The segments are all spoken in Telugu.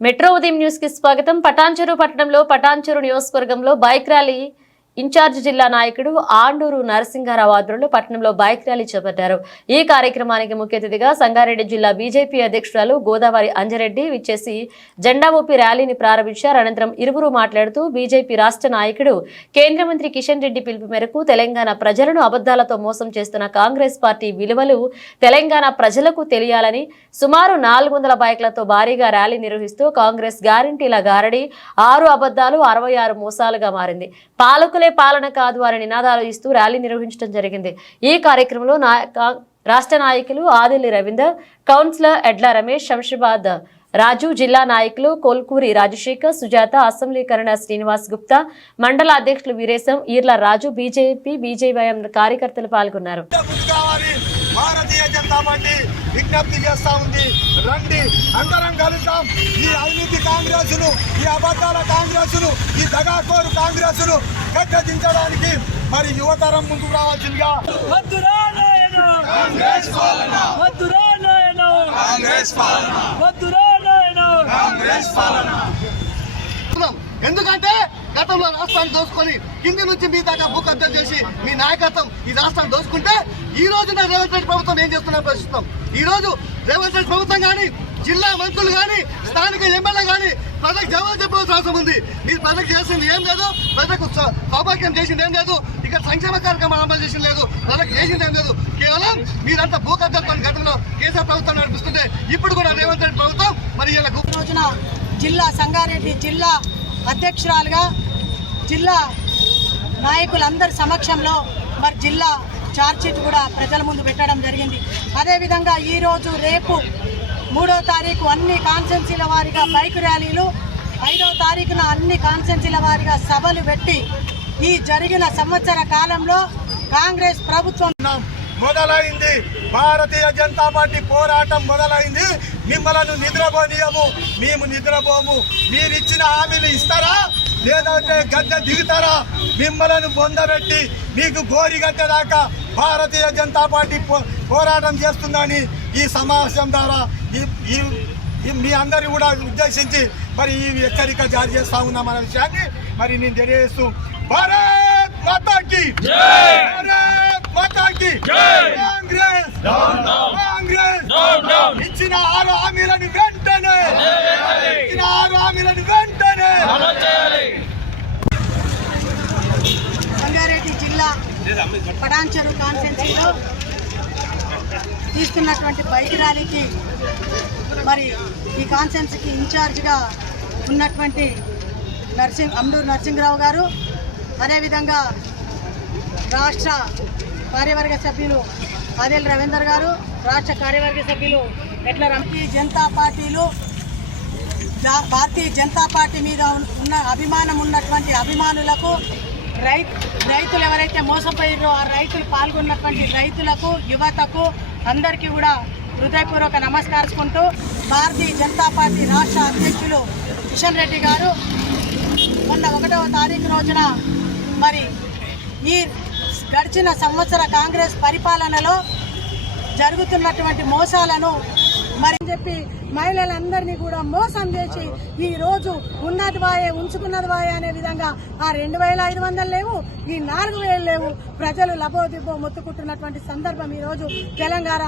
మెట్రో ఉదయం న్యూస్ కి స్వాగతం. పటాన్చెరు పట్టణంలో పటాన్చెరు నియోజకవర్గంలో బైక్ ర్యాలీ ఇన్ఛార్జ్ జిల్లా నాయకుడు ఆండూరు నరసింహారావు ఆధ్వర్యంలో పట్టణంలో బైక్ ర్యాలీ చేపట్టారు. ఈ కార్యక్రమానికి ముఖ్య అతిథిగా సంగారెడ్డి జిల్లా బీజేపీ అధ్యక్షురాలు గోదావరి అంజరెడ్డి విచ్చేసి జెండా ఊపి ర్యాలీని ప్రారంభించారు. అనంతరం ఇరువురు మాట్లాడుతూ బీజేపీ రాష్ట్ర నాయకుడు కేంద్ర మంత్రి కిషన్ రెడ్డి పిలుపు మేరకు తెలంగాణ ప్రజలను అబద్దాలతో మోసం చేస్తున్న కాంగ్రెస్ పార్టీ విలువలు తెలంగాణ ప్రజలకు తెలియాలని సుమారు 400 బైక్లతో భారీగా ర్యాలీ నిర్వహిస్తూ కాంగ్రెస్ గ్యారంటీల గారడి 6 అబద్దాలు 66 మోసాలుగా మారింది. పాలకులే పాలన కాదు అనే నినాదాలు ఇస్తూ ర్యాలీ నిర్వహించడం జరిగింది. ఈ కార్యక్రమంలో రాష్ట్ర నాయకులు ఆదిల్లి రవీందర్, కౌన్సిలర్ ఎడ్ల రమేష్, శంషాబాద్ రాజు, జిల్లా నాయకులు కోల్కూరి రాజశేఖర్, సుజాత, అసెంబ్లీకరణ శ్రీనివాస్ గుప్తా, మండల అధ్యక్షులు వీరేశం, ఈర్ల రాజు, బీజేపీ బీజేవైఎం కార్యకర్తలు పాల్గొన్నారు. భారతీయ జనతా పార్టీ విజ్ఞప్తి చేస్తా ఉంది, రండి అందరం కలుద్దాం. ఈ అవినీతి కాంగ్రెస్ ను, ఈ అబద్ధాల కాంగ్రెస్ ను, ఈ దగాకోరు కాంగ్రెస్ ను గద్దెదించడానికి మరి యువతరం ముందుకు రావాల్సిందిగా ఎందుకంటే గతంలో రాష్ట్రాన్ని దోసుకొని కింది నుంచి మీ దాకా భూకబ్జం చేసి మీ నాయకత్వం ఈ రాష్ట్రాన్ని దోసుకుంటే ఈ రోజు రేవంత్ రెడ్డి ప్రభుత్వం ఏం చేస్తున్నా ప్రశ్నిస్తాం. ఈ రోజు రేవంత్ రెడ్డి ప్రభుత్వం కానీ, జిల్లా మంత్రులు కానీ, స్థానిక ఎమ్మెల్యే కానీ ప్రజలకు జవాబు చెప్పవలసిన అవసరం ఉంది. మీరు ప్రజలకు చేసింది ఏం లేదు, ప్రజలకు సౌభాగ్యం చేసింది ఏం లేదు, ఇక్కడ సంక్షేమ కార్యక్రమాలు అమలు చేసింది లేదు, ప్రజలకు చేసింది ఏం లేదు. కేవలం మీరంతా భూకబ్జంతో గతంలో కేసీఆర్ ప్రభుత్వం నడిపిస్తుంటే ఇప్పుడు కూడా రేవంత్ రెడ్డి ప్రభుత్వం మరి ఇలా రోజున జిల్లా సంగారెడ్డి జిల్లా అధ్యక్షురాలుగా జిల్లా నాయకులందరి సమక్షంలో మరి జిల్లా ఛార్జ్షీట్ కూడా ప్రజల ముందు పెట్టడం జరిగింది. అదేవిధంగా ఈరోజు రేపు 3వ తారీఖు అన్ని కాన్స్టిట్యున్సీల వారీగా బైక్ ర్యాలీలు, 5వ తారీఖున అన్ని కాన్స్టిట్యున్సీల వారీగా సభలు పెట్టి ఈ జరిగిన సంవత్సర కాలంలో కాంగ్రెస్ ప్రభుత్వం మొదలైంది. భారతీయ జనతా పార్టీ పోరాటం మొదలైంది. మిమ్మల్ని నిద్రపోనీయము, మేము నిద్రపోము. మీరు ఇచ్చిన హామీలు ఇస్తారా లేదంటే గద్దె దిగుతారా? మిమ్మల్ని బొందబెట్టి మీకు గోరిగట్టేదాకా భారతీయ జనతా పార్టీ పోరాటం చేస్తుందని ఈ సమావేశం ద్వారా మీ అందరినీ కూడా ఉద్దేశించి మరి ఈ హెచ్చరిక జారీ చేస్తా ఉన్నామన్న విషయాన్ని మరి నేను తెలియజేస్తూ భారత్ మాతాకి మాతాకి కాంగ్రెస్ ఇచ్చిన 6 హామీలను వెంటనే సంగారెడ్డి జిల్లా పటాన్చెరు కాన్స్టిట్యున్సీలో తీస్తున్నటువంటి బైక్ ర్యాలీకి మరి ఈ కాన్స్టిట్యున్సీకి ఇన్ఛార్జిగా ఉన్నటువంటి ఆండూరు నరసింహారావు గారు, అదేవిధంగా రాష్ట్ర కార్యవర్గ సభ్యులు ఆదిల్ రవీందర్ గారు, రాష్ట్ర కార్యవర్గ సభ్యులు ఎడ్ల రమేష్, భారతీయ జనతా పార్టీ మీద ఉన్న అభిమానం ఉన్నటువంటి అభిమానులకు, రైతులు ఎవరైతే మోసపోయారో ఆ రైతులు పాల్గొన్నటువంటి రైతులకు, యువతకు అందరికీ కూడా హృదయపూర్వక నమస్కరించుకుంటూ భారతీయ జనతా పార్టీ రాష్ట్ర అధ్యక్షులు కిషన్ రెడ్డి గారు మొన్న 1వ తారీఖు రోజున మరి ఈ గడిచిన సంవత్సర కాంగ్రెస్ పరిపాలనలో జరుగుతున్నటువంటి మోసాలను మరి చెప్పి మహిళలందరినీ కూడా మోసం చేసి ఈ రోజు ఉన్నది వాయే ఉంచుకున్నది వాయే అనే విధంగా ఆ 2500 లేవు, ఈ 4000 లేవు. ప్రజలు లబోదిబో మొత్తుకుంటున్నటువంటి సందర్భం ఈ రోజు తెలంగాణ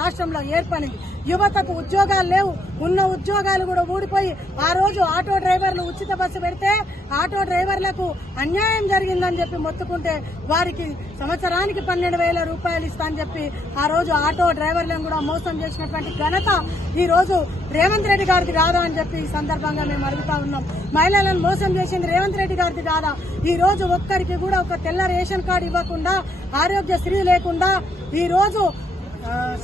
రాష్ట్రంలో ఏర్పడింది. యువతకు ఉద్యోగాలు లేవు, ఉన్న ఉద్యోగాలు కూడా ఊడిపోయి ఆ రోజు ఆటో డ్రైవర్లు ఉచిత బస్సు పెడితే ఆటో డ్రైవర్లకు అన్యాయం జరిగిందని చెప్పి మొత్తుకుంటే వారికి సంవత్సరానికి 12,000 రూపాయలు ఇస్తా అని చెప్పి ఆ రోజు ఆటో డ్రైవర్లను కూడా మోసం చేసినటువంటి ఘనత ఈ రోజు రేవంత్ రెడ్డి గారిది కాదా అని చెప్పి ఈ సందర్భంగా మేము అడుగుతా ఉన్నాం. మహిళలను మోసం చేసింది రేవంత్ రెడ్డి గారిది కాదా? ఈ రోజు ఒక్కరికి కూడా ఒక తెల్ల రేషన్ కార్డు ఇవ్వకుండా, ఆరోగ్యశ్రీ లేకుండా ఈ రోజు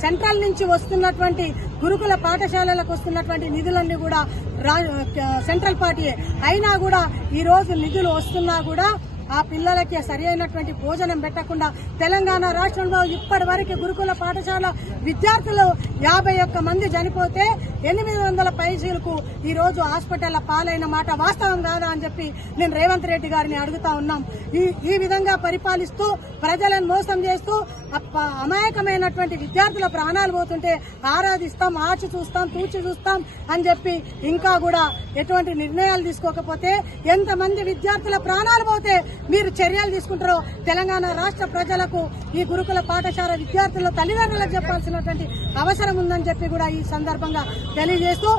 సెంట్రల్ నుంచి వస్తున్నటువంటి గురుకుల పాఠశాలలకు వస్తున్నటువంటి నిధులన్నీ కూడా సెంట్రల్ పార్టీయే అయినా కూడా ఈ రోజు నిధులు వస్తున్నా కూడా ఆ పిల్లలకి సరి అయినటువంటి భోజనం పెట్టకుండా తెలంగాణ రాష్ట్రంలో ఇప్పటి వరకు గురుకుల పాఠశాల విద్యార్థులు 51 మంది చనిపోతే 800 పైసలకు ఈ రోజు హాస్పిటల్ పాలైన మాట వాస్తవం కాదా అని చెప్పి నేను రేవంత్ రెడ్డి గారిని అడుగుతా ఉన్నాం. ఈ విధంగా పరిపాలిస్తూ ప్రజలను మోసం చేస్తూ అమాయకమైనటువంటి విద్యార్థుల ప్రాణాలు పోతుంటే ఆరాధిస్తాం, ఆచి చూస్తాం, తూచి చూస్తాం అని చెప్పి ఇంకా కూడా ఎటువంటి నిర్ణయాలు తీసుకోకపోతే ఎంతమంది విద్యార్థుల ప్రాణాలు పోతే మీరు చర్యలు తీసుకుంటారో తెలంగాణ రాష్ట్ర ప్రజలకు, ఈ గురుకుల పాఠశాల విద్యార్థుల తల్లిదండ్రులకు చెప్పాల్సినటువంటి అవసరం ఉందని చెప్పి కూడా ఈ సందర్భంగా తెలియజేస్తూ